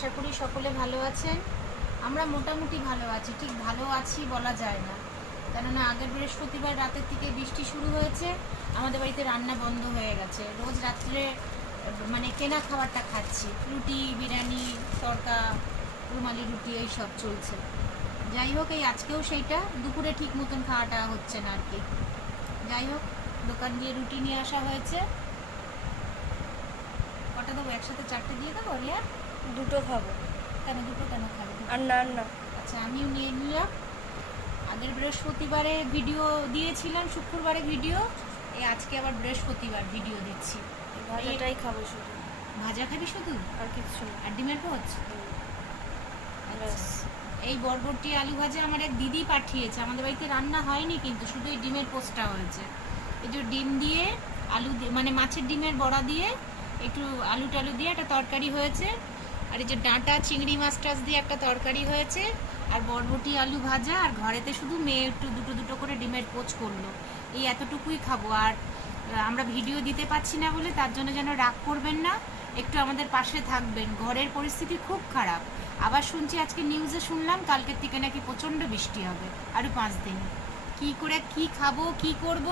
আশা করি সকলে ভালো আছেন। আমরা মোটামুটি ভালো আছি, ঠিক ভালো আছি বলা যায় না, কেননা আগের বৃহস্পতিবার রাতের থেকে বৃষ্টি শুরু হয়েছে, আমাদের বাড়িতে রান্না বন্ধ হয়ে গেছে। রোজ রাত্রে মানে কেনা খাবারটা খাচ্ছি, রুটি, বিরিয়ানি, তড়কা, রুমালি রুটি, এই সব চলছে। যাই হোক, এই আজকেও সেইটা দুপুরে ঠিক মতন খাওয়াটা হচ্ছে না আর কি। যাই হোক, দোকান দিয়ে রুটি নিয়ে আসা হয়েছে। কটা দেবো? একসাথে 4টে দিয়ে দেবো রিয়া? দুটো খাবো। কেন দুটো কেন খাবো? আর না না। আচ্ছা, আমিও নিয়ে নিলাম। আগের বৃহস্পতিবারে ভিডিও দিয়েছিলাম, শুক্রবারে ভিডিও, এই আজকে আবার বৃহস্পতিবার ভিডিও দিচ্ছি। ভাজাটাই খাবো শুধু। ভাজা খাবি শুধু? আর কিছু না। আর ডিমের পোচ? ব্যাস। এই বরবটি আলু ভাজা আমার এক দিদি পাঠিয়েছে, আমাদের বাড়িতে রান্না হয়নি, কিন্তু শুধু এই ডিমের পোচটা হয়েছে। এই যে ডিম দিয়ে আলু দিয়ে, মানে মাছের ডিমের বড়া দিয়ে একটু আলু টালু দিয়ে একটা তরকারি হয়েছে, আর এই যে ডাঁটা চিংড়ি মাছ টাছ দিয়ে একটা তরকারি হয়েছে, আর বরবটি আলু ভাজা, আর ঘরেতে শুধু মেয়ে একটু দুটো দুটো করে ডিমের পোচ করলো। এই এতটুকুই খাবো। আর আমরা ভিডিও দিতে পারছি না বলে তার জন্য যেন রাগ করবেন না, একটু আমাদের পাশে থাকবেন। ঘরের পরিস্থিতি খুব খারাপ। আবার শুনছি, আজকে নিউজে শুনলাম কালকের থেকে নাকি প্রচণ্ড বৃষ্টি হবে আরও 5 দিন। কি করে কি খাবো, কি করব,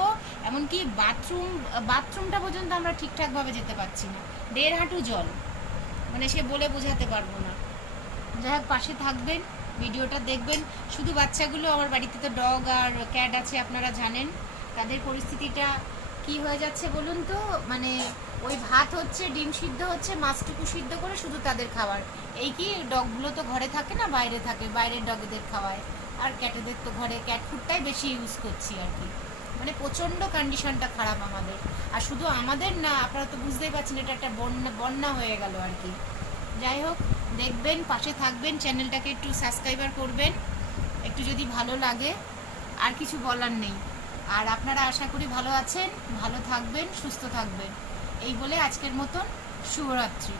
এমনকি বাথরুমটা পর্যন্ত আমরা ঠিকঠাকভাবে যেতে পারছি না, 1.5 হাঁটু জল, মানে সে বলে বোঝাতে পারবো না। যাই হোক, পাশে থাকবেন, ভিডিওটা দেখবেন। শুধু বাচ্চাগুলো, আমার বাড়িতে তো ডগ আর ক্যাট আছে, আপনারা জানেন তাদের পরিস্থিতিটা কি হয়ে যাচ্ছে বলুন তো। মানে ওই ভাত হচ্ছে, ডিম সিদ্ধ হচ্ছে, মাছটুকু সিদ্ধ করে শুধু তাদের খাবার। এই কি, ডগগুলো তো ঘরে থাকে না, বাইরে থাকে, বাইরের ডগদের খাওয়ায়। আর ক্যাটেদের তো ঘরে ক্যাট ফুডটাই বেশি ইউজ করছি আর কি। মানে প্রচণ্ড কন্ডিশনটা খারাপ আমাদের। আর শুধু আমাদের না, আপনারা তো বুঝতেই পারছেন, এটা একটা বন্যা হয়ে গেল আর কি। যাই হোক, দেখবেন, পাশে থাকবেন, চ্যানেলটাকে একটু সাবস্ক্রাইবার করবেন একটু যদি ভালো লাগে। আর কিছু বলার নেই। আর আপনারা আশা করি ভালো আছেন, ভালো থাকবেন, সুস্থ থাকবেন। এই বলে আজকের মতন শুভরাত্রি।